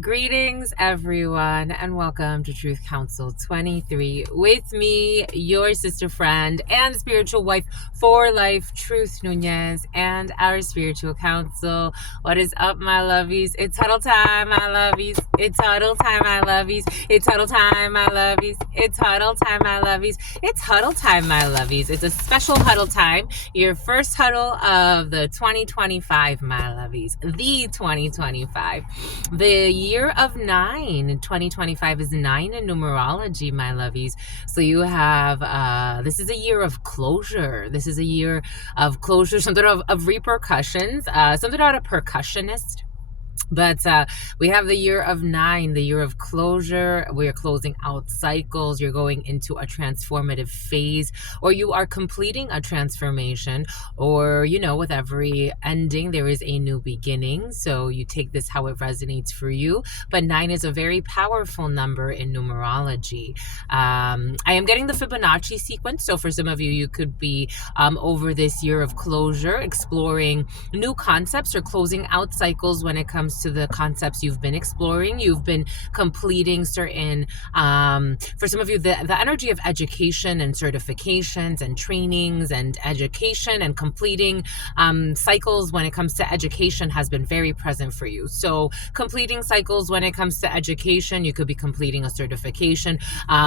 Greetings, everyone, and welcome to Truth Council 23 with me, your sister friend and spiritual wife for life, Truth Nunez, and our spiritual council. What is up, my lovies? It's huddle time, my lovies. It's huddle time, my lovies. It's huddle time, my lovies. It's huddle time, my lovies. It's huddle time, my lovies. It's a special huddle time. Your first huddle of the 2025, my lovies. The 2025. The year of 9, 2025 is 9 in numerology, my lovies. So you have, this is a year of closure. This is a year of closure, something of repercussions, something about a percussionist. But we have the year of 9, the year of closure. We are closing out cycles. You're going into a transformative phase, or you are completing a transformation, or, with every ending, there is a new beginning. So you take this how it resonates for you. But 9 is a very powerful number in numerology. I am getting the Fibonacci sequence. So for some of you, you could be over this year of closure, exploring new concepts or closing out cycles when it comes to the concepts you've been exploring. You've been completing certain, for some of you, the energy of education and certifications and trainings and education and completing cycles when it comes to education has been very present for you. So completing cycles when it comes to education, you could be completing a certification.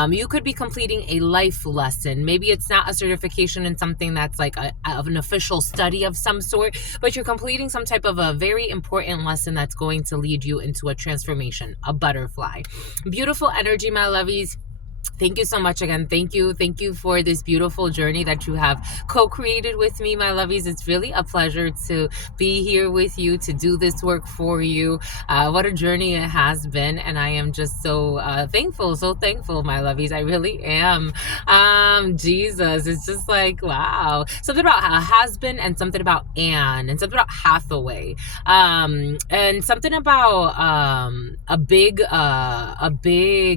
You could be completing a life lesson. Maybe it's not a certification in something that's like an official study of some sort, but you're completing some type of a very important lesson that's going to lead you into a transformation, a butterfly. Beautiful energy, my lovies. Thank you so much again. Thank you. Thank you for this beautiful journey that you have co-created with me, my lovies. It's really a pleasure to be here with you, to do this work for you. What a journey it has been. And I am just so thankful, my lovies. I really am. Jesus, it's just like, wow. Something about has been, and something about Anne, and something about Hathaway, and something about a big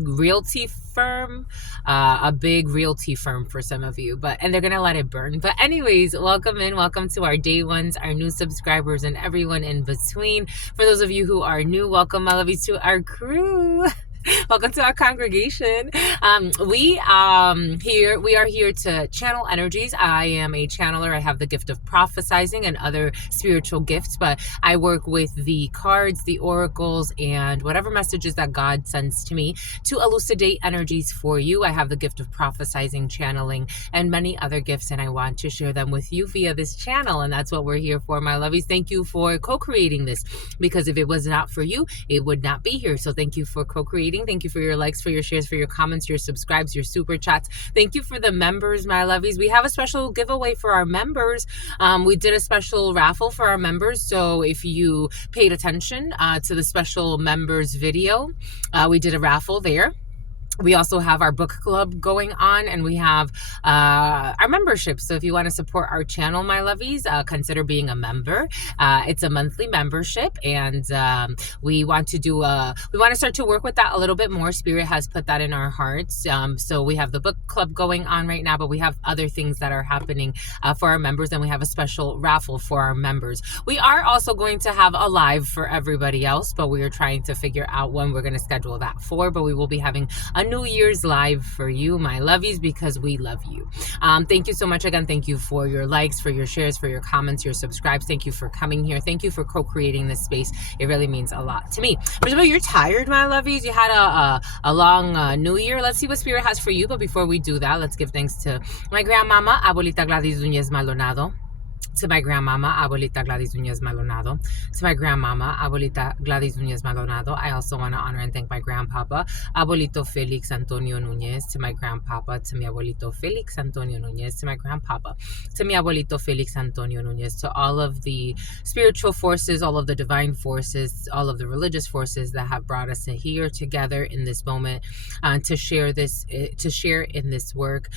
realty firm, a big realty firm for some of you, and they're gonna let it burn. But anyways, welcome to our day ones, our new subscribers, and everyone in between. For those of you who are new, welcome, my lovies, to our crew. Welcome to our congregation. We are here to channel energies. I am a channeler. I have the gift of prophesizing and other spiritual gifts, but I work with the cards, the oracles, and whatever messages that God sends to me to elucidate energies for you. I have the gift of prophesizing, channeling, and many other gifts, and I want to share them with you via this channel, and that's what we're here for, my lovies. Thank you for co-creating this, because if it was not for you, it would not be here. So thank you for co-creating. Thank you for your likes, for your shares, for your comments, your subscribes, your super chats. Thank you for the members, my lovies. We have a special giveaway for our members. We did a special raffle for our members. So if you paid attention to the special members video, we did a raffle there. We also have our book club going on, and we have our membership. So if you want to support our channel, my lovies, consider being a member. It's a monthly membership, and we want to start to work with that a little bit more. Spirit has put that in our hearts. So we have the book club going on right now, but we have other things that are happening for our members, and we have a special raffle for our members. We are also going to have a live for everybody else, but we are trying to figure out when we're going to schedule that for, but we will be having a New Year's live for you, my lovies, because we love you. Thank you so much again. Thank you for your likes, for your shares, for your comments, your subscribes. Thank you for coming here. Thank you for co-creating this space. It really means a lot to me. First of all, you're tired, my lovies. You had a long New Year. Let's see what Spirit has for you. But before we do that, let's give thanks to my grandmama, Abuelita Gladys Nunez Maldonado. To my grandmama, Abuelita Gladys Nunez Maldonado. To my grandmama, Abuelita Gladys Nunez Maldonado. I also want to honor and thank my grandpapa, Abuelito Felix Antonio Nunez. To my grandpapa, to mi abuelito Felix Antonio Nunez. To my grandpapa, to mi abuelito Felix Antonio Nunez. To all of the spiritual forces, all of the divine forces, all of the religious forces that have brought us here together in this moment, to share in this work,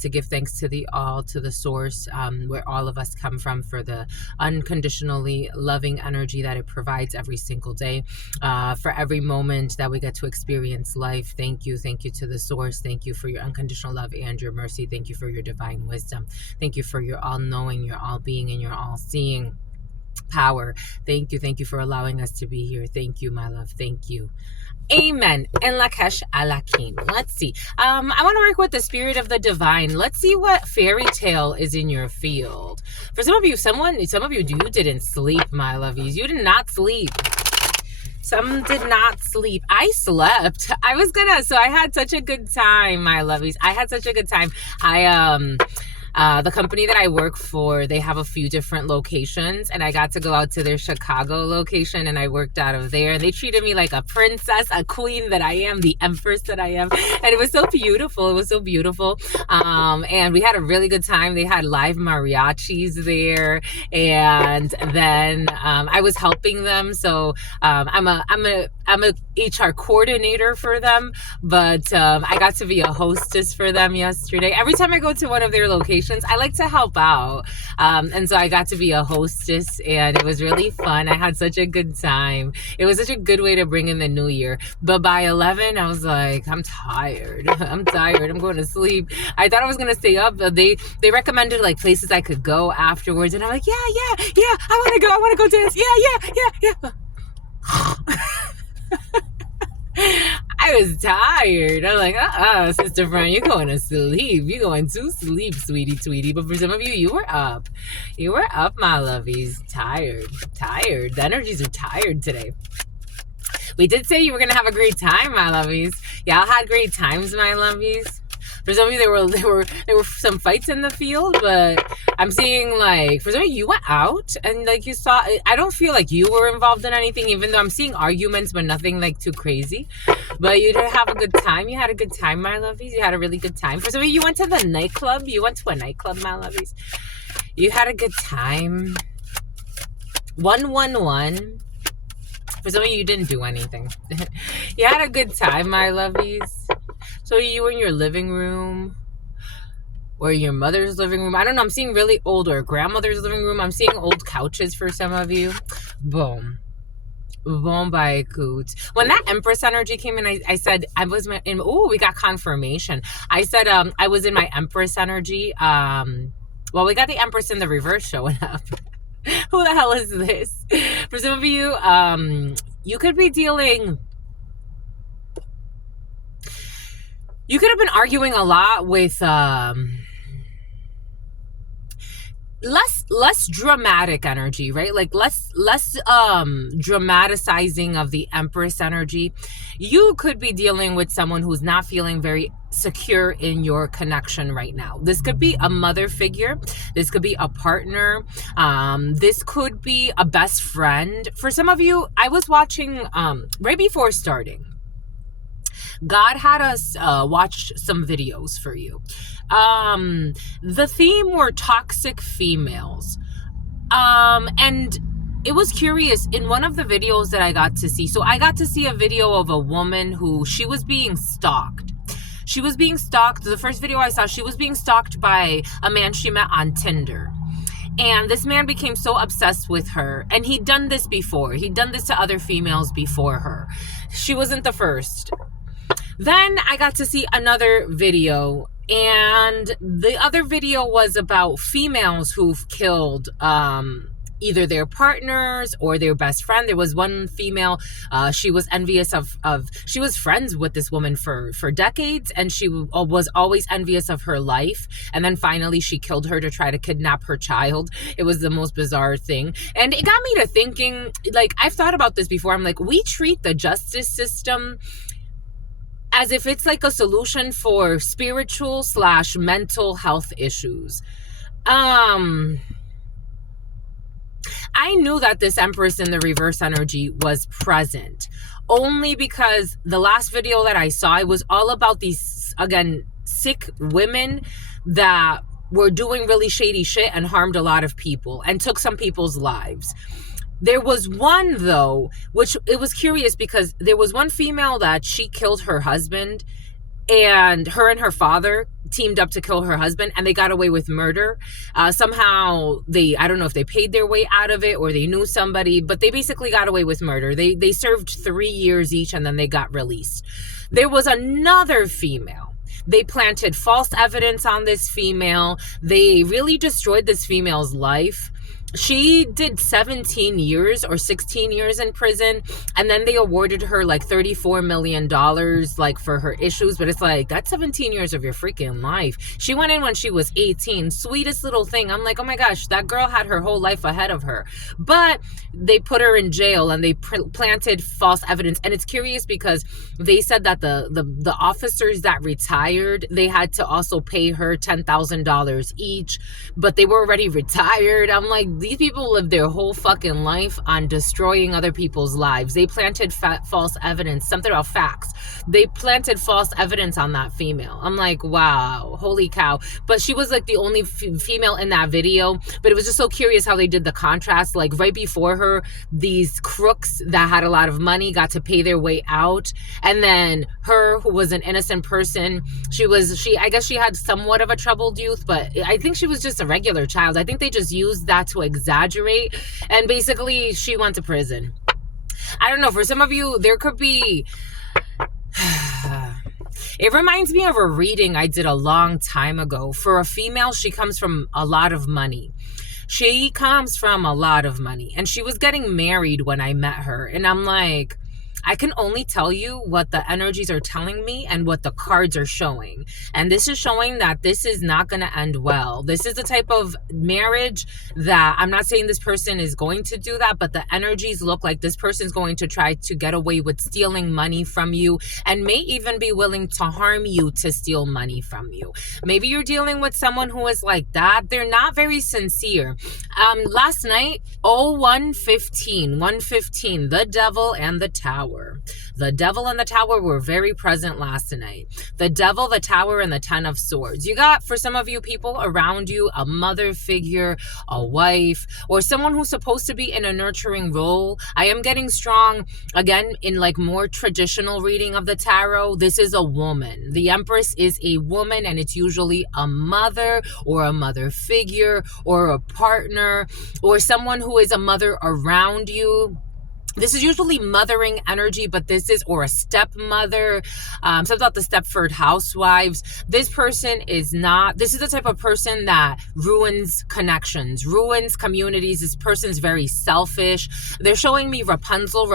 to give thanks to the all, to the source, where all of us come from, for the unconditionally loving energy that it provides every single day, for every moment that we get to experience life. Thank you to the source. Thank you for your unconditional love and your mercy. Thank you for your divine wisdom. Thank you for your all-knowing, your all-being, and your all-seeing. Power. Thank you for allowing us to be here. Thank you, my love. Thank you. Amen. And Lakesh Alakim. Let's see. I want to work with the spirit of the divine. Let's see what fairy tale is in your field. For some of you, some of you didn't sleep, my lovies. You did not sleep. Some did not sleep. I slept. I had such a good time, my lovies. I had such a good time. The company that I work for, they have a few different locations, and I got to go out to their Chicago location, and I worked out of there. They treated me like a princess, a queen that I am, the empress that I am, and it was so beautiful. It was so beautiful. And we had a really good time. They had live mariachis there, and then I was helping them. So I'm a HR coordinator for them, but I got to be a hostess for them yesterday. Every time I go to one of their locations, I like to help out. And so I got to be a hostess, and it was really fun. I had such a good time. It was such a good way to bring in the new year. But by 11, I was like, I'm tired. I'm tired. I'm going to sleep. I thought I was going to stay up, but they recommended like places I could go afterwards. And I'm like, yeah. I want to go dance. Yeah. I was tired. I'm like, Sister Fran, you're going to sleep. You're going to sleep, sweetie. But for some of you, you were up. You were up, my lovies. Tired. The energies are tired today. We did say you were going to have a great time, my lovies. Y'all had great times, my lovies. For some of you, there were some fights in the field, but I'm seeing like for some of you, you went out and like you saw. I don't feel like you were involved in anything, even though I'm seeing arguments, but nothing like too crazy. But you did have a good time. You had a good time, my lovies. You had a really good time. For some of you, you went to the nightclub. You went to a nightclub, my lovies. You had a good time. 111. For some of you, you didn't do anything. You had a good time, my lovies. So you were in your living room or your mother's living room. I don't know. I'm seeing really old or grandmother's living room. I'm seeing old couches for some of you. Boom by coots. When that Empress energy came in, I said I was in. Oh, we got confirmation. I said I was in my Empress energy. Well, we got the Empress in the reverse showing up. Who the hell is this? For some of you, you could be dealing. You could have been arguing a lot with less dramatic energy, right? Like less dramatizing of the Empress energy. You could be dealing with someone who's not feeling very secure in your connection right now. This could be a mother figure. This could be a partner. This could be a best friend. For some of you, I was watching right before starting. God had us watch some videos for you. The theme were toxic females. And it was curious in one of the videos that I got to see. So I got to see a video of a woman who she was being stalked. She was being stalked. The first video I saw, she was being stalked by a man she met on Tinder. And this man became so obsessed with her. And he'd done this before. He'd done this to other females before her. She wasn't the first. Then I got to see another video, and the other video was about females who've killed either their partners or their best friend. There was one female, she was envious of she was friends with this woman for decades, and she was always envious of her life. And then finally she killed her to try to kidnap her child. It was the most bizarre thing. And it got me to thinking, like, I've thought about this before. I'm like, we treat the justice system as if it's like a solution for spiritual / mental health issues. I knew that this Empress in the reverse energy was present only because the last video that I saw, it was all about these, again, sick women that were doing really shady shit and harmed a lot of people and took some people's lives. There was one, though, which it was curious because there was one female that she killed her husband, and her and her father teamed up to kill her husband, and they got away with murder. Somehow I don't know if they paid their way out of it or they knew somebody, but they basically got away with murder. They served 3 years each, and then they got released. There was another female. They planted false evidence on this female. They really destroyed this female's life. she did 17 years or 16 years in prison, and then they awarded her like $34 million like for her issues. But it's like, that's 17 years of your freaking life. She went in when she was 18. Sweetest little thing. I'm like, oh my gosh, that girl had her whole life ahead of her. But they put her in jail and they planted false evidence. And it's curious because they said that the officers that retired, they had to also pay her $10,000 each, but they were already retired. I'm like, these people live their whole fucking life on destroying other people's lives. They planted false evidence, something about facts. They planted false evidence on that female. I'm like, wow, holy cow. But she was like the only female in that video. But it was just so curious how they did the contrast. Like right before her, these crooks that had a lot of money got to pay their way out. And then her, who was an innocent person, I guess she had somewhat of a troubled youth, but I think she was just a regular child. I think they just used that to exaggerate. And basically she went to prison. I don't know, for some of you, there could be... It reminds me of a reading I did a long time ago. For a female, she comes from a lot of money. She comes from a lot of money. And she was getting married when I met her. And I'm like, I can only tell you what the energies are telling me and what the cards are showing. And this is showing that this is not going to end well. This is the type of marriage that, I'm not saying this person is going to do that, but the energies look like this person is going to try to get away with stealing money from you and may even be willing to harm you to steal money from you. Maybe you're dealing with someone who is like that. They're not very sincere. Last night, 1:15, the devil and the tower. The devil and the tower were very present last night. The devil, the tower, and the 10 of swords. You got, for some of you people around you, a mother figure, a wife, or someone who's supposed to be in a nurturing role. I am getting strong, again, in like more traditional reading of the tarot. This is a woman. The Empress is a woman, and it's usually a mother or a mother figure or a partner or someone who is a mother around you. This is usually mothering energy, but this is, or a stepmother, something about the Stepford housewives. This person is not, this is the type of person that ruins connections, ruins communities. This person's very selfish. They're showing me Rapunzel,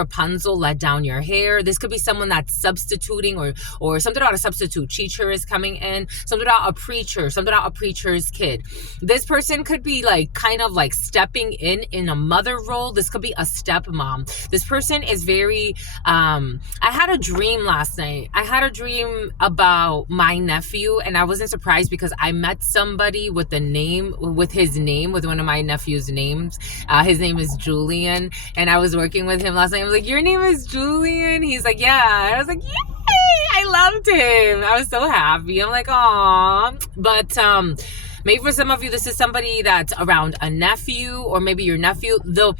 let down your hair. This could be someone that's substituting or something about a substitute teacher is coming in, something about a preacher, something about a preacher's kid. This person could be like, kind of like stepping in a mother role. This could be a stepmom. This person is very, I had a dream last night. I had a dream about my nephew, and I wasn't surprised because I met somebody with one of my nephew's names. His name is Julian, and I was working with him last night. I was like, your name is Julian? He's like, yeah. And I was like, yay! I loved him. I was so happy. I'm like, aw. But, maybe for some of you, this is somebody that's around a nephew, or maybe your nephew. Though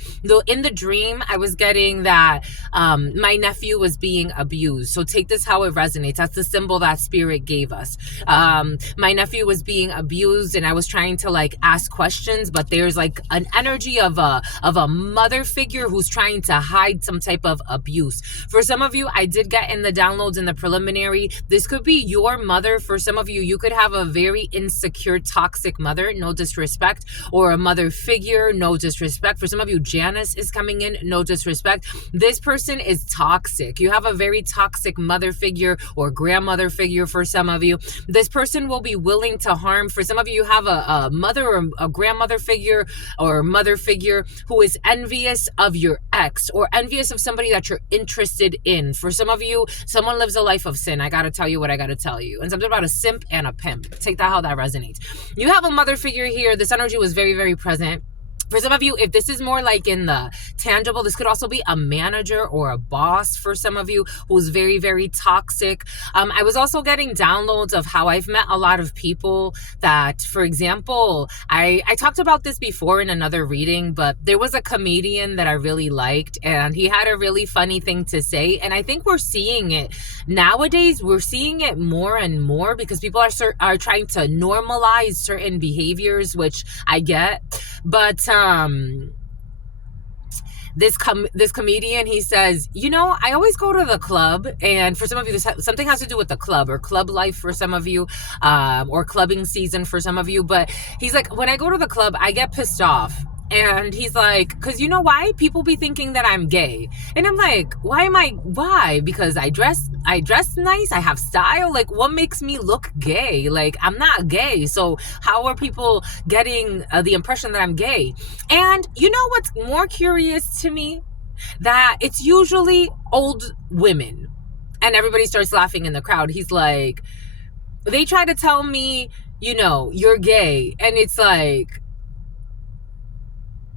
in the dream, I was getting that my nephew was being abused. So take this how it resonates. That's the symbol that spirit gave us. My nephew was being abused, and I was trying to like ask questions, but there's like an energy of a mother figure who's trying to hide some type of abuse. For some of you, I did get in the downloads in the preliminary. This could be your mother. For some of you, you could have a very insecure, toxic mother, no disrespect, or a mother figure, no disrespect. For some of you, Janice is coming in, no disrespect. This person is toxic. You have a very toxic mother figure or grandmother figure. For some of you, this person will be willing to harm. For some of you, you have a mother or a grandmother figure or mother figure who is envious of your ex or envious of somebody that you're interested in. For some of you, someone lives a life of sin. I gotta tell you what I gotta tell you. And something about a simp and a pimp. Take that how that resonates. You have a mother figure here. This energy was very, very present. For some of you, if this is more like in the tangible, this could also be a manager or a boss for some of you who's very, very toxic. I was also getting downloads of how I've met a lot of people that, for example, I talked about this before in another reading, but there was a comedian that I really liked, and he had a really funny thing to say. And I think we're seeing it nowadays. We're seeing it more and more because people are trying to normalize certain behaviors, which I get. But this comedian, he says, I always go to the club, and for some of you, something has to do with the club or club life for some of you, or clubbing season for some of you. But he's like, when I go to the club, I get pissed off. And he's like, because you know why? People be thinking that I'm gay. And I'm like, why? Because I dress nice, I have style. Like, what makes me look gay? Like, I'm not gay. So how are people getting the impression that I'm gay? And you know what's more curious to me? That it's usually old women. And everybody starts laughing in the crowd. He's like, they try to tell me, you're gay. And it's like,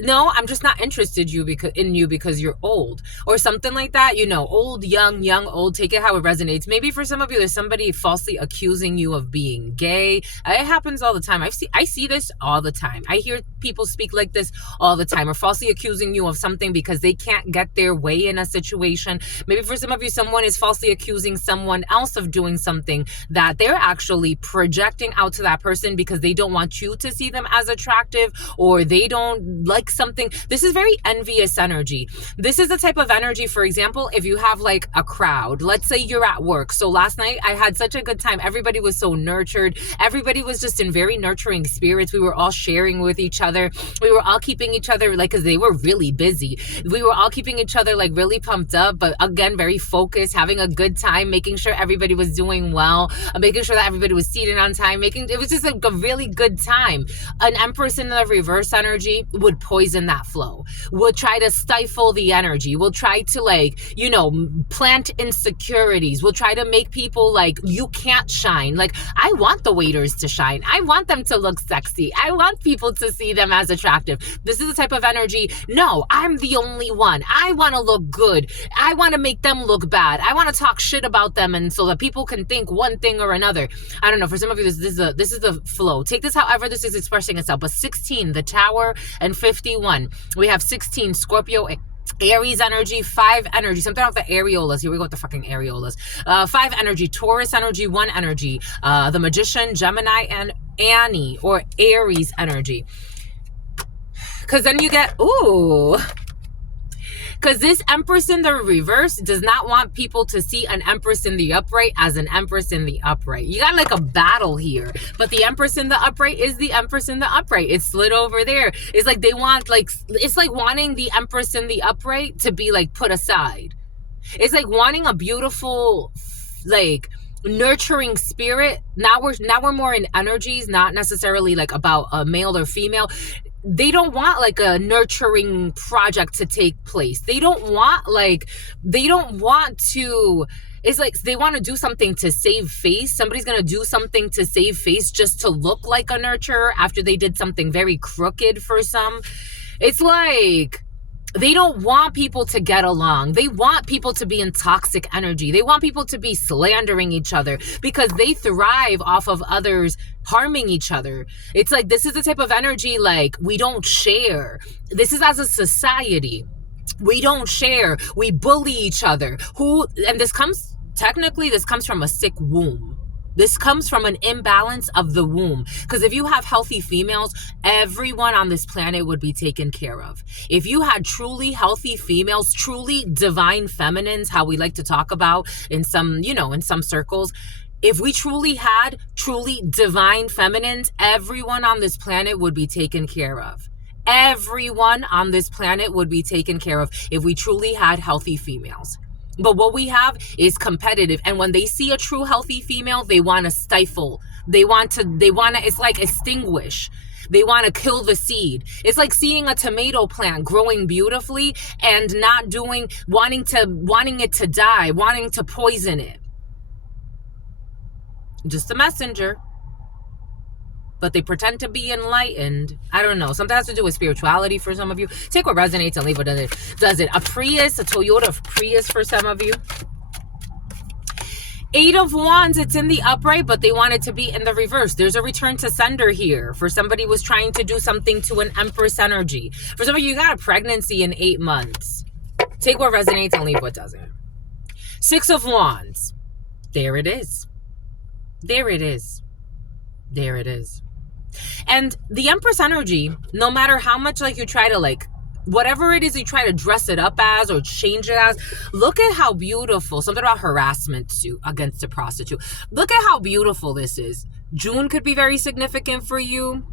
no, I'm just not interested in you because you're old or something like that. Old, young, old, take it how it resonates. Maybe for some of you, there's somebody falsely accusing you of being gay. It happens all the time. I see this all the time. I hear people speak like this all the time, or falsely accusing you of something because they can't get their way in a situation. Maybe for some of you, someone is falsely accusing someone else of doing something that they're actually projecting out to that person because they don't want you to see them as attractive, or they don't like something. This is very envious energy. This is the type of energy, for example, if you have like a crowd, let's say you're at work. So last night I had such a good time. Everybody was so nurtured. Everybody was just in very nurturing spirits. We were all sharing with each other. We were all keeping each other, like, because they were really busy. We were all keeping each other like really pumped up, but again, very focused, having a good time, making sure everybody was doing well, making sure that everybody was seated on time, it was just like a really good time. An Empress in the reverse energy would poison that flow, will try to stifle the energy, will try to plant insecurities, will try to make people like, you can't shine. Like, I want the waiters to shine. I want them to look sexy. I want people to see them as attractive. This is the type of energy, no, I'm the only one. I want to look good. I want to make them look bad. I want to talk shit about them, and so that people can think one thing or another. I don't know, for some of you, this is the flow. Take this however this is expressing itself. But 16, the Tower, and 51. We have 16, Scorpio, Aries energy, 5 energy, something off the areolas. Here we go with the fucking areolas. 5 energy, Taurus energy, 1 energy, the Magician, Gemini, and Annie, or Aries energy. Because then you get, because this Empress in the reverse does not want people to see an Empress in the upright as an Empress in the upright. You got like a battle here. But the Empress in the upright is the Empress in the upright. It's slid over there. It's like they want, it's like wanting the Empress in the upright to be like put aside. It's like wanting a beautiful, like, nurturing spirit. Now we're more in energies, not necessarily like about a male or female. They don't want like a nurturing project to take place. They don't want to, it's like they want to do something to save face. Somebody's going to do something to save face just to look like a nurturer after they did something very crooked for some. It's like they don't want people to get along. They want people to be in toxic energy. They want people to be slandering each other because they thrive off of others harming each other. It's like, this is the type of energy, like, we don't share. This is as a society. We don't share. We bully each other. And this comes from a sick womb. This comes from an imbalance of the womb. Because if you have healthy females, everyone on this planet would be taken care of. If you had truly healthy females, truly divine feminines, how we like to talk about in some circles, if we truly had truly divine feminines, everyone on this planet would be taken care of. Everyone on this planet would be taken care of if we truly had healthy females. But what we have is competitive. And when they see a true healthy female, they want to stifle. They want to, it's like extinguish. They want to kill the seed. It's like seeing a tomato plant growing beautifully and wanting it to die, wanting to poison it. Just a messenger. But they pretend to be enlightened. I don't know. Something has to do with spirituality for some of you. Take what resonates and leave what does it. A Toyota Prius for some of you. 8 of Wands, it's in the upright, but they want it to be in the reverse. There's a return to sender here. For somebody who was trying to do something to an Empress energy. For some of you got a pregnancy in 8 months. Take what resonates and leave what doesn't. 6 of Wands. There it is. There it is. There it is. And the Empress energy, no matter how much you try to whatever it is you try to dress it up as or change it as, look at how beautiful. Something about harassment suit against a prostitute. Look at how beautiful this is. June could be very significant for you.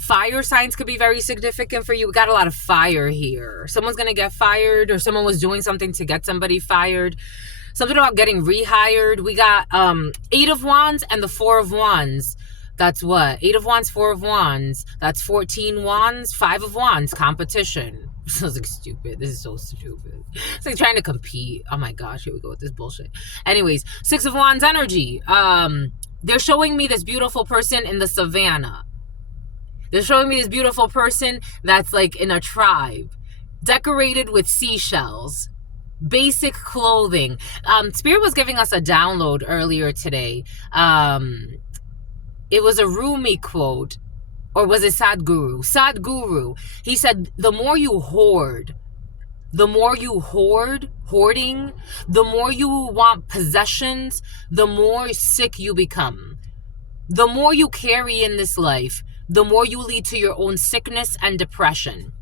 Fire signs could be very significant for you. We got a lot of fire here. Someone's going to get fired, or someone was doing something to get somebody fired. Something about getting rehired. We got 8 of Wands and the 4 of Wands. That's what? 8 of Wands, 4 of Wands. That's 14 Wands, 5 of Wands. Competition. This is like stupid. This is so stupid. It's like trying to compete. Oh my gosh, here we go with this bullshit. Anyways, 6 of Wands energy. They're showing me this beautiful person in the savannah. They're showing me this beautiful person that's like in a tribe, decorated with seashells, basic clothing. Spirit was giving us a download earlier today. It was a Rumi quote, or was it Sadhguru? Sadhguru. He said, the more you hoard, hoarding, the more you want possessions, the more sick you become. The more you carry in this life, the more you lead to your own sickness and depression.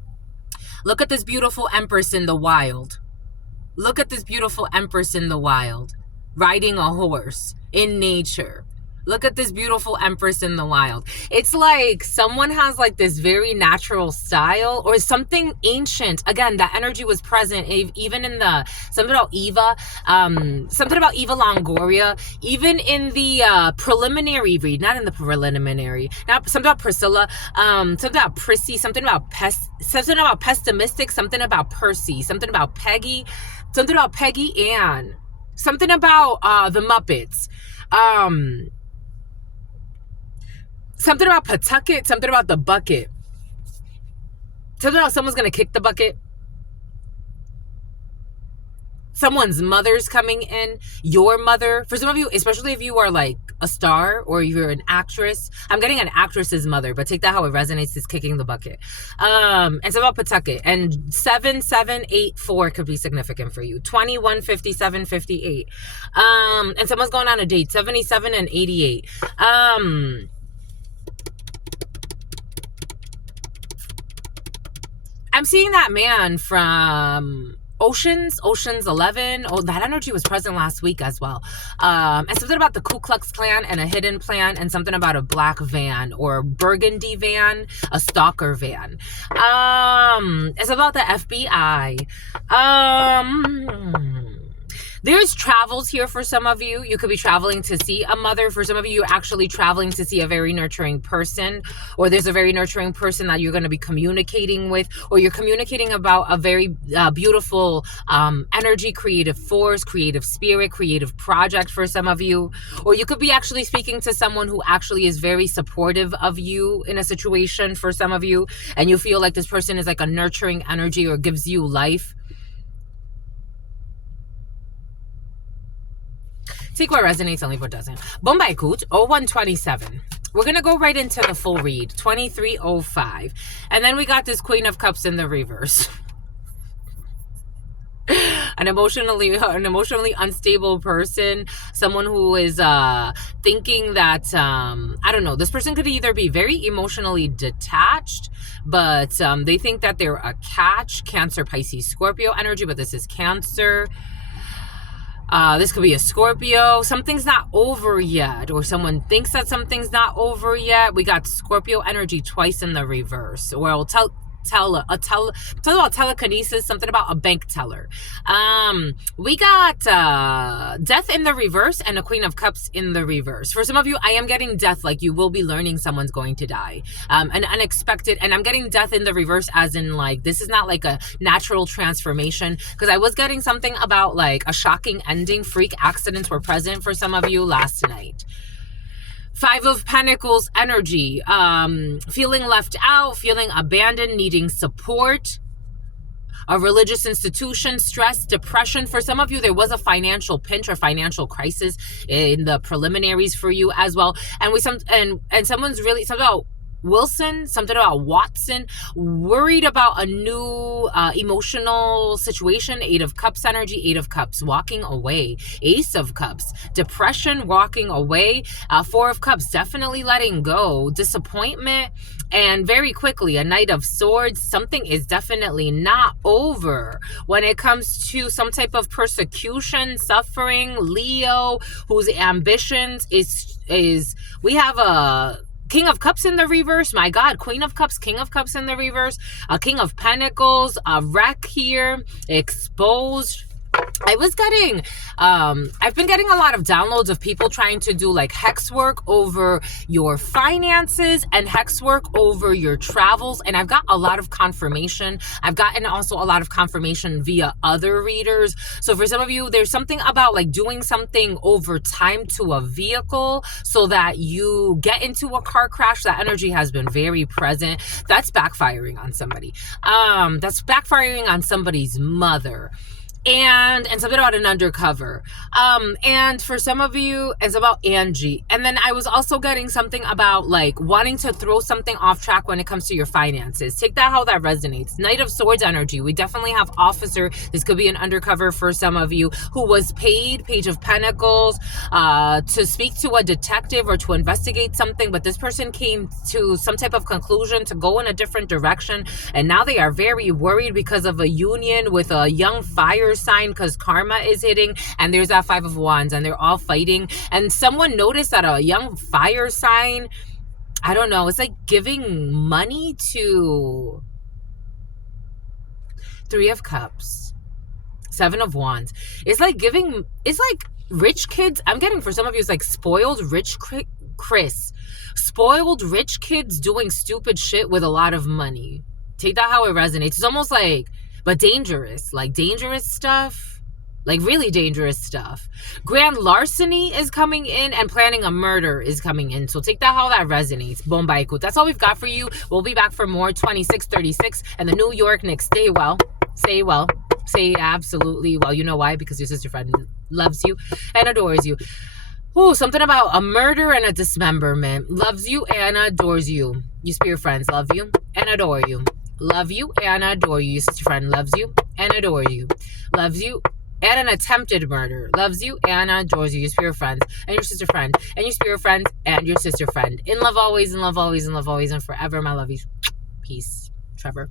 Look at this beautiful empress in the wild. Look at this beautiful empress in the wild, riding a horse in nature. Look at this beautiful empress in the wild. It's like someone has like this very natural style or something ancient. Again, that energy was present even in the, something about Eva Longoria, even in the preliminary read, not in the preliminary, not something about Priscilla, something about Prissy, something about pessimistic, something about Percy, something about Peggy Ann, something about the Muppets. Something about Pawtucket, something about the bucket. Something about someone's going to kick the bucket. Someone's mother's coming in. Your mother. For some of you, especially if you are like a star or you're an actress. I'm getting an actress's mother, but take that how it resonates, is kicking the bucket. And it's about Pawtucket. And 7784 could be significant for you. 21, 57, 58. And someone's going on a date. 77 and 88. I'm seeing that man from Ocean's 11. Oh, that energy was present last week as well. And something about the Ku Klux Klan and a hidden plan, and something about a black van or burgundy van, a stalker van. It's about the FBI. There's travels here for some of you. You could be traveling to see a mother. For some of you, you're actually traveling to see a very nurturing person, or there's a very nurturing person that you're going to be communicating with, or you're communicating about a very beautiful energy, creative force, creative spirit, creative project for some of you. Or you could be actually speaking to someone who actually is very supportive of you in a situation for some of you, and you feel like this person is like a nurturing energy or gives you life. Take what resonates and leave what doesn't. Bombay Koot, 0127. We're going to go right into the full read, 2305. And then we got this Queen of Cups in the reverse. An emotionally unstable person, someone who is thinking that, I don't know, this person could either be very emotionally detached, but they think that they're a catch, Cancer, Pisces, Scorpio energy, but this is Cancer. This could be a Scorpio. Something's not over yet, or someone thinks that something's not over yet. We got Scorpio energy twice in the reverse. Or I'll tell about telekinesis, something about a bank teller. We got death in the reverse and a Queen of Cups in the reverse. For some of you, I am getting death, like you will be learning someone's going to die. An unexpected, and I'm getting death in the reverse as in like, this is not like a natural transformation, because I was getting something about like a shocking ending. Freak accidents were present for some of you last night. 5 of Pentacles energy, feeling left out, feeling abandoned, needing support, a religious institution, stress, depression. For some of you, there was a financial pinch or financial crisis in the preliminaries for you as well. And someone's really, something about Wilson, something about Watson, worried about a new emotional situation. 8 of Cups energy, 8 of Cups, walking away. Ace of Cups, depression, walking away. 4 of Cups, definitely letting go. Disappointment, and very quickly, a Knight of Swords. Something is definitely not over when it comes to some type of persecution, suffering. Leo, whose ambitions is we have a King of Cups in the reverse. My God. Queen of Cups, King of Cups in the reverse. A King of Pentacles. A wreck here. Exposed. I was getting, I've been getting a lot of downloads of people trying to do like hex work over your finances and hex work over your travels. And I've got a lot of confirmation. I've gotten also a lot of confirmation via other readers. So for some of you, there's something about like doing something over time to a vehicle so that you get into a car crash. That energy has been very present. That's backfiring on somebody. That's backfiring on somebody's mother. And something about an undercover. And for some of you, it's about Angie. And then I was also getting something about like wanting to throw something off track when it comes to your finances. Take that how that resonates. Knight of Swords energy. We definitely have officer. This could be an undercover for some of you who was paid. Page of Pentacles, to speak to a detective or to investigate something. But this person came to some type of conclusion to go in a different direction. And now they are very worried because of a union with a young fire sign, because karma is hitting, and there's that Five of Wands, and they're all fighting. And someone noticed that a young fire sign, I don't know, it's like giving money to Three of Cups, Seven of Wands. It's like giving, it's like rich kids. I'm getting for some of you, it's like spoiled rich Chris. Spoiled rich kids doing stupid shit with a lot of money. Take that how it resonates. It's almost like, but dangerous, like dangerous stuff, like really dangerous stuff. Grand larceny is coming in, and planning a murder is coming in. So take that how that resonates. Bombaikut. That's all we've got for you. We'll be back for more. 2636 and the New York Knicks. Stay well. Stay well. Say absolutely well. You know why? Because your sister friend loves you and adores you. Oh, something about a murder and a dismemberment. Loves you and adores you. Your spirit friends love you and adore you. Love you and adore you. Your sister friend loves you and adore you. Loves you and an attempted murder. Loves you and adores you. Your spirit friends and your sister friend and your spirit friends and your sister friend. In love always, in love always, in love always, and forever, my lovies. Peace. Trevor.